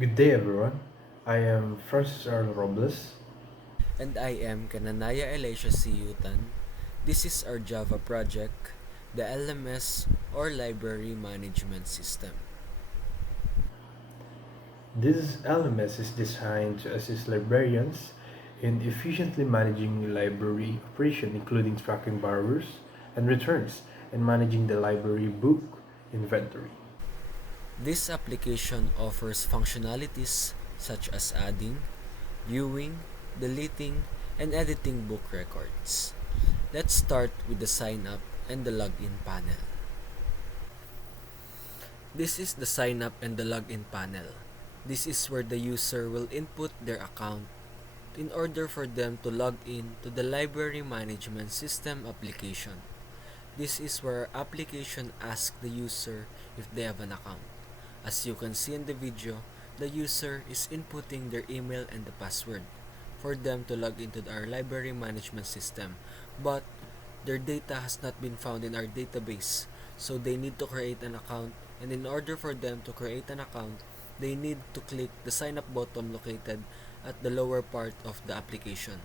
Good day, everyone. I am First Errol Robles. And I am Chenaniah Yutan. This is our Java project, the LMS or Library Management System. This LMS is designed to assist librarians in efficiently managing library operation, including tracking borrowers and returns and managing the library book inventory. This application offers functionalities such as adding, viewing, deleting, and editing book records. Let's start with the sign up and the login panel. This is the sign up and the login panel. This is where the user will input their account in order for them to log in to the library management system application. This is where our application asks the user if they have an account. As you can see in the video, the user is inputting their email and the password for them to log into our library management system, but their data has not been found in our database, so they need to create an account, and in order for them to create an account, they need to click the sign up button located at the lower part of the application.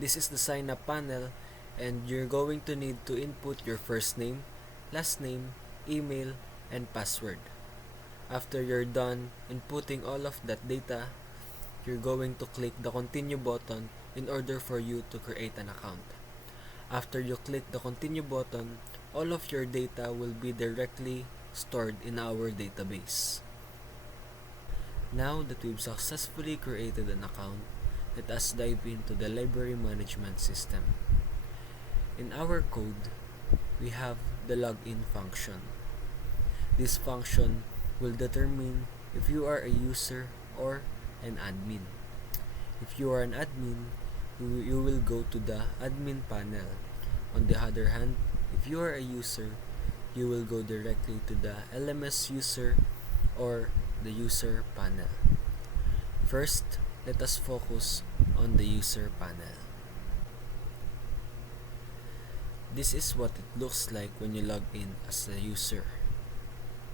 This is the sign up panel, and you're going to need to input your first name, last name, email, and password. After you're done inputting all of that data, you're going to click the continue button in order for you to create an account. After you click the continue button, all of your data will be directly stored in our database. Now that we've successfully created an account, let us dive into the library management system. In our code, we have the login function. This function will determine if you are a user or an admin. If you are an admin, you will go to the admin panel. On the other hand, if you are a user, you will go directly to the LMS user or the user panel. First, let us focus on the user panel. This is what it looks like when you log in as a user.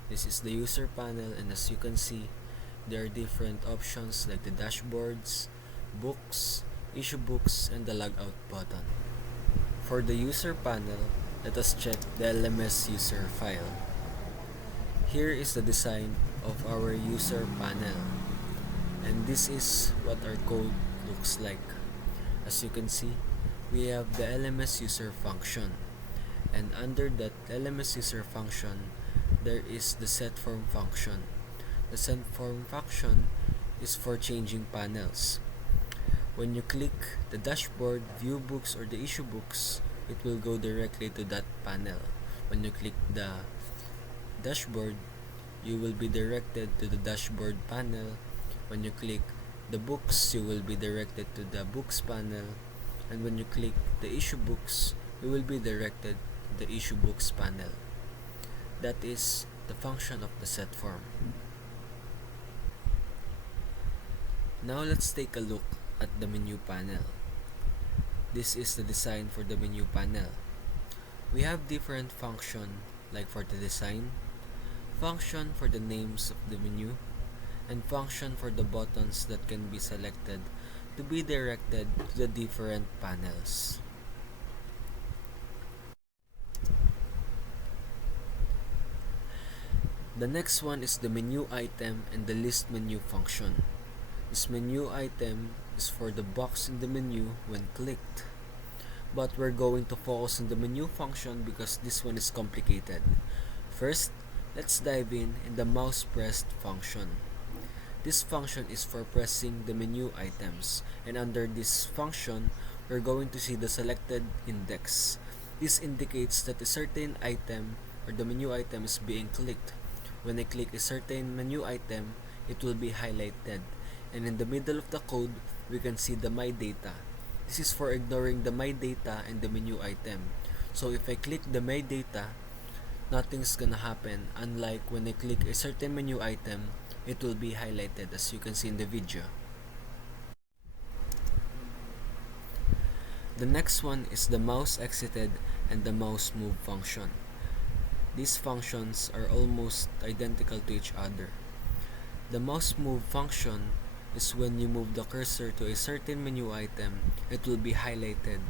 This is the user panel, and as you can see, there are different options like the dashboards, books, issue books, and the logout button. For the user panel, let us check the LMS user file. Here is the design of our user panel, and this is what our code looks like. As you can see, we have the LMS user function, and under that LMS user function, there is the setForm function. The setForm function is for changing panels. When you click the dashboard, view books, or the issue books, it will go directly to that panel. When you click the dashboard, you will be directed to the dashboard panel. When you click the books, you will be directed to the books panel. And when you click the issue books, you will be directed to the issue books panel. That is the function of the setForm. Now let's take a look at the menu panel. This is the design for the menu panel. We have different function like for the design, function for the names of the menu, and function for the buttons that can be selected to be directed to the different panels. The next one is the menu item and the list menu function. This menu item is for the box in the menu when clicked. But we're going to focus on the menu function because this one is complicated. First, let's dive in the mouse pressed function. This function is for pressing the menu items, and under this function, we're going to see the selected index. This indicates that a certain item or the menu item is being clicked. When I click a certain menu item, it will be highlighted, and in the middle of the code, we can see the My Data. This is for ignoring the My Data and the menu item. So if I click the My Data, nothing's gonna happen, unlike when I click a certain menu item, it will be highlighted as you can see in the video. The next one is the mouse exited and the mouse move function. These functions are almost identical to each other. The mouse move function is when you move the cursor to a certain menu item, it will be highlighted,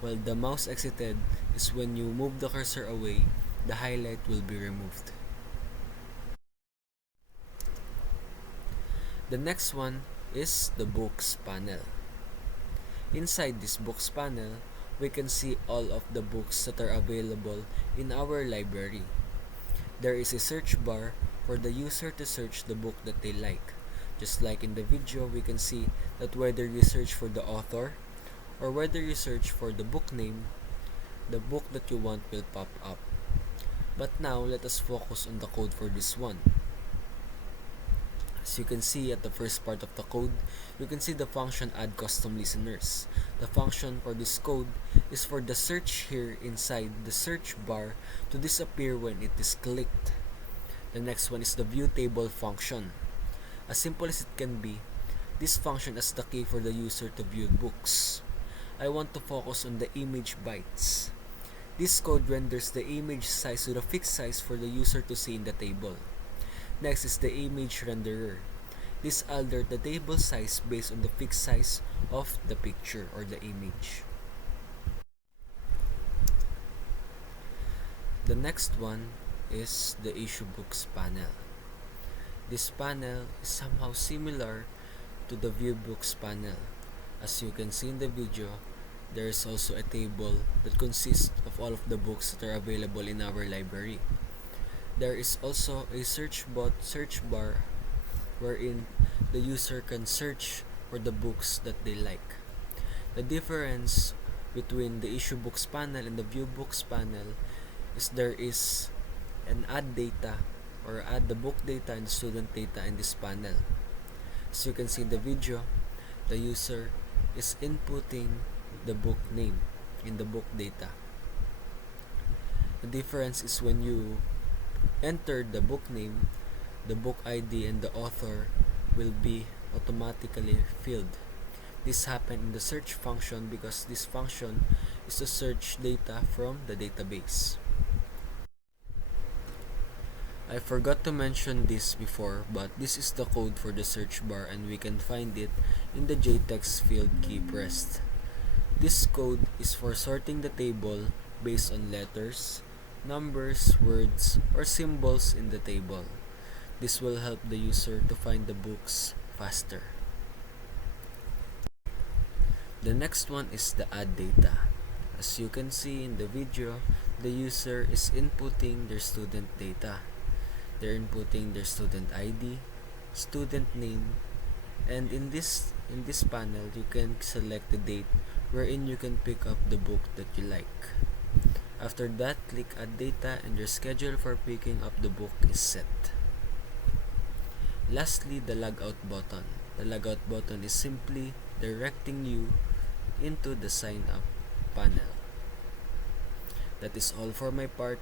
while the mouse exited is when you move the cursor away, the highlight will be removed. The next one is the books panel. Inside this books panel, we can see all of the books that are available in our library. There is a search bar for the user to search the book that they like. Just like in the video, we can see that whether you search for the author or whether you search for the book name, the book that you want will pop up. But now, let us focus on the code for this one. As you can see at the first part of the code, you can see the function add custom listeners. The function for this code is for the search here inside the search bar to disappear when it is clicked. The next one is the view table function. As simple as it can be, this function is the key for the user to view books. I want to focus on the image bytes. This code renders the image size to the fixed size for the user to see in the table. Next is the image renderer. This alters the table size based on the fixed size of the picture or the image. The next one is the issue books panel. This panel is somehow similar to the view books panel. As you can see in the video, there is also a table that consists of all of the books that are available in our library. There is also a search bar wherein the user can search for the books that they like. The difference between the issue books panel and the view books panel is there is an add data or add the book data and the student data in this panel. As you can see in the video, the user is inputting the book name in the book data. The difference is when you enter the book name, the book ID and the author will be automatically filled. This happens in the search function because this function is to search data from the database. I forgot to mention this before, but this is the code for the search bar and we can find it in the JTEX field key pressed. This code is for sorting the table based on letters, numbers, words, or symbols in the table. This will help the user to find the books faster. The next one is the add data. As you can see in the video, the user is inputting their student data. They're inputting their student ID, student name, and in this panel, you can select the date wherein you can pick up the book that you like. After that, click add data and your schedule for picking up the book is set. Lastly, the logout button. The logout button is simply directing you into the sign up panel. That is all for my part.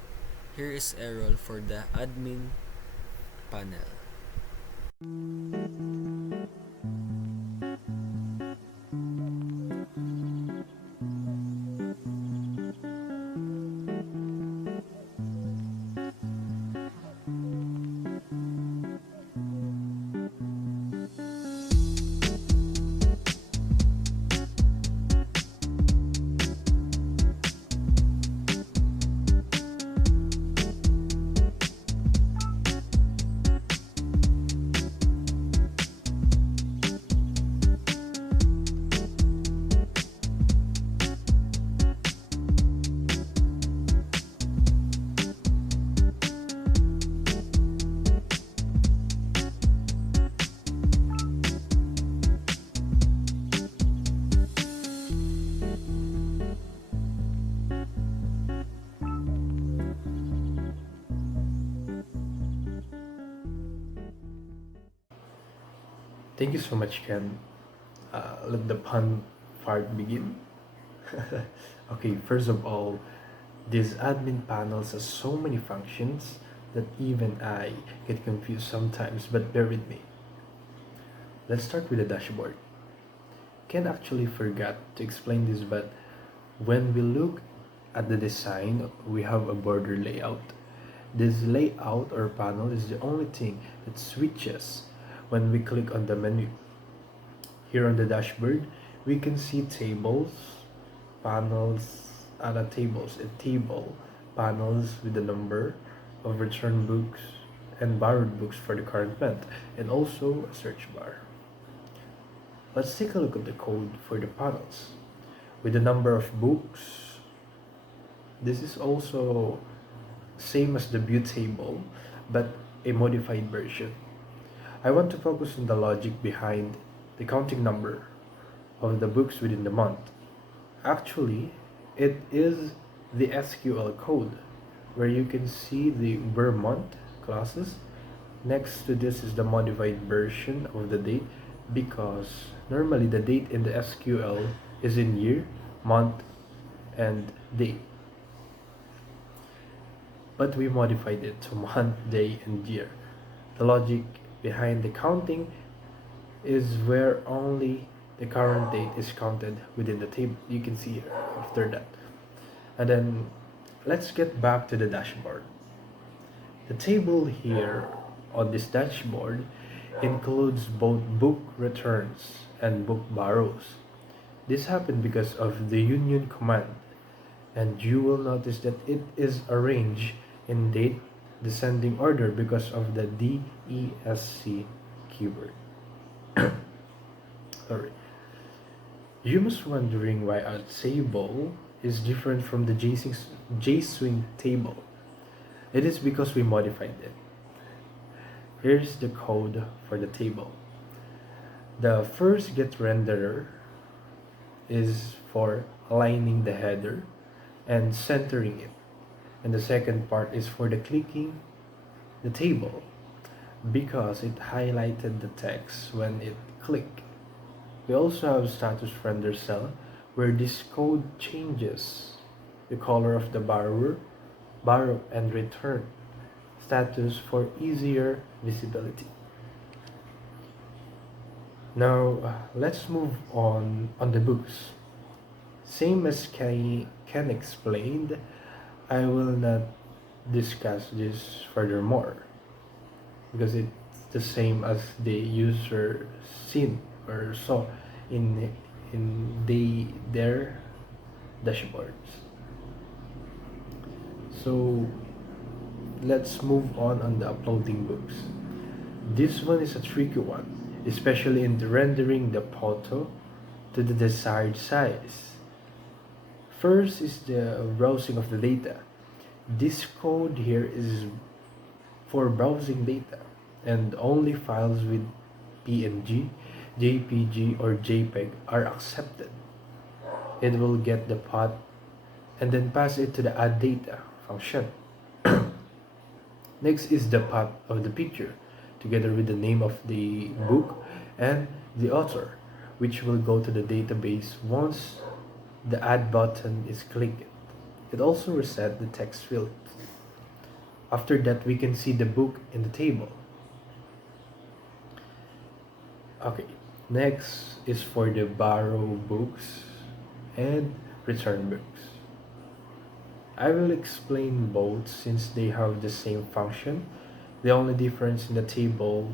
Here is Errol for the admin panel. Thank you so much, Ken. Let the fun part begin. Okay, first of all, these admin panels have so many functions that even I get confused sometimes, but bear with me. Let's start with the dashboard. Ken actually forgot to explain this, but when we look at the design, we have a border layout. This layout or panel is the only thing that switches when we click on the menu. Here on the dashboard, we can see tables, panels, other tables, a table, panels with the number of returned books and borrowed books for the current month, and also a search bar. Let's take a look at the code for the panels. With the number of books, this is also same as the view table, but a modified version. I want to focus on the logic behind the counting number of the books within the month. Actually, it is the SQL code where you can see the per month classes. Next to this is the modified version of the date, because normally the date in the SQL is in year, month, and day. But we modified it to month, day, and year. The logic behind the counting is where only the current date is counted within the table. You can see here after that. And then let's get back to the dashboard. The table here on this dashboard includes both book returns and book borrows. This happened because of the union command, and you will notice that it is arranged in date descending order because of the DESC keyword. Sorry. You must wondering why our table is different from the JSwing table. It is because we modified it. Here's the code for the table. The first get renderer is for aligning the header and centering it. And the second part is for the clicking the table, because it highlighted the text when it clicked. We also have status render cell where this code changes the color of the borrow and return status for easier visibility. Now let's move on the books. Same as Ken explained, I will not discuss this furthermore because it's the same as the user seen or saw in their dashboards. So let's move on the uploading books. This one is a tricky one, especially in the rendering the photo to the desired size. First is the browsing of the data. This code here is for browsing data, and only files with PNG, JPG, or JPEG are accepted. It will get the path and then pass it to the add data function. Next is the path of the picture, together with the name of the book and the author, which will go to the database once the add button is clicked. It also resets the text field. After that, we can see the book in the table. Okay, next is for the borrow books and return books. I will explain both since they have the same function. The only difference in the table,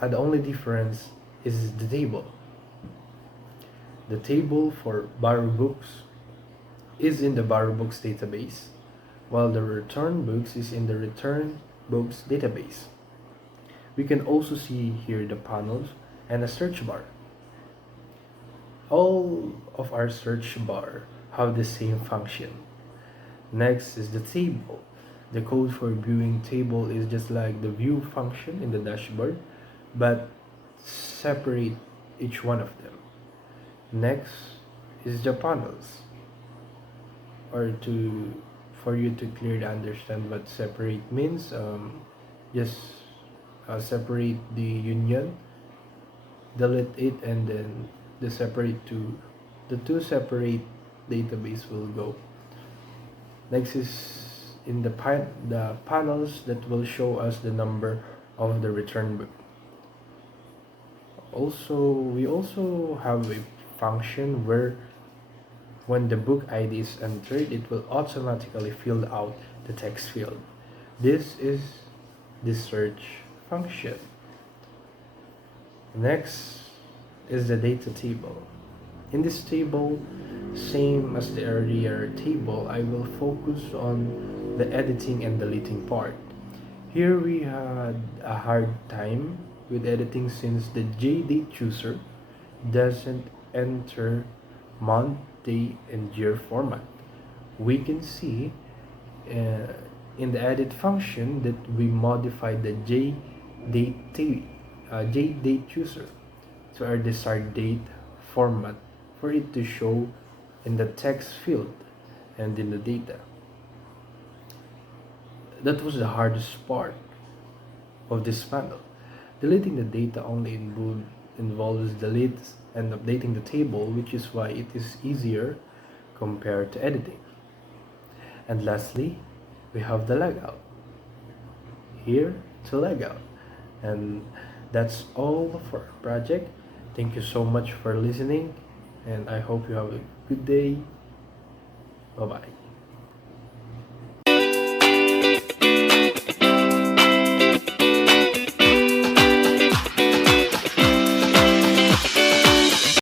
the only difference is the table. The table for borrow books is in the borrow books database, while the return books is in the return books database. We can also see here the panels and a search bar. All of our search bar have the same function. Next is the table. The code for viewing table is just like the view function in the dashboard, but separate each one of them. Next is the panels, or to for you to clearly understand what separate means, just separate the union, delete it, and then the two separate database will go. Next is in the panels that will show us the number of the return book. We also have a function where when the book ID is entered, it will automatically fill out the text field. This is the search function. Next is the data table. In this table, same as the earlier table, I will focus on the editing and deleting part. Here we had a hard time with editing since the JDate chooser doesn't enter month, day, and year format. We can see uh, in the edit function that we modified the JDate chooser to our desired date format for it to show in the text field and in the data. That was the hardest part of this panel. Deleting the data only involves delete and updating the table, which is why it is easier compared to editing. And lastly, we have the logout. Here to logout. And that's all for our project. Thank you so much for listening, and I hope you have a good day. Bye bye.